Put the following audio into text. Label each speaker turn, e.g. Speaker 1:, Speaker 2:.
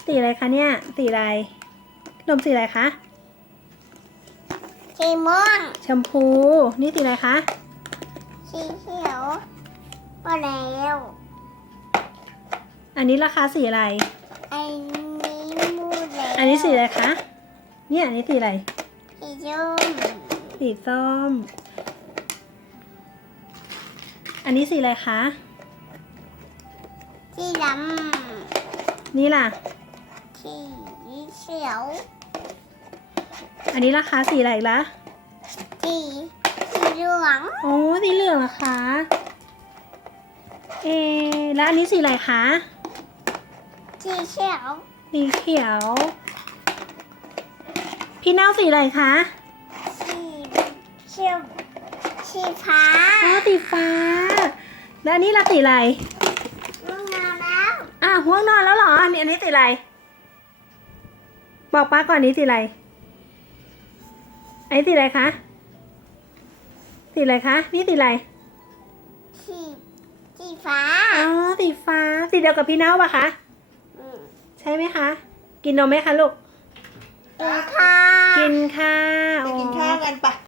Speaker 1: สีอะไรคะเนี่ยสีอะไรนมสีอะไรคะ
Speaker 2: สีม่วง
Speaker 1: ชมพู นี่สีอะไรคะ
Speaker 2: สีเขียวพอแล้ว
Speaker 1: อันนี้ราคาสีอะไร
Speaker 2: อันนี้มูดแล้ว
Speaker 1: อันนี้สีอะไรคะ เนี่ยอันนี้สีอะไร
Speaker 2: สีส้ม
Speaker 1: สีส้ม อันนี้สีอะไรคะ
Speaker 2: สีด
Speaker 1: นี่ล่ะ
Speaker 2: ำสีเขียว
Speaker 1: อันนี้ราคาสีอะไรอีกละ
Speaker 2: สีเหลือง
Speaker 1: โอ้สีเหลืองเหรอคะ แล้วอันนี้สีอะไรคะ
Speaker 2: สีเขียว
Speaker 1: สีเขียว พี่เน่าสีอะไรคะ
Speaker 2: สีเขียวสีฟ้า
Speaker 1: อ๋อสีฟ้า แล้วอันนี้ล่ะสีอะไร
Speaker 2: ลูกมาแล้ว
Speaker 1: ง่วงนอนแล้วเหรอ อันนี้สีอะไร บอกป้าก่อนนี้สีอะไร ไอ้สีอะไรคะ สีอะไรคะ นี่สีอะไร
Speaker 2: สีฟ้า
Speaker 1: อ๋อ สีฟ้า สีเดียวกับพี่เน่าปะคะ
Speaker 2: อืม
Speaker 1: ใช่ไหมคะ กินนมไหมคะลูก
Speaker 2: สีค่ะ
Speaker 1: กินค่ะ
Speaker 3: ไปกินข้าวกันปะ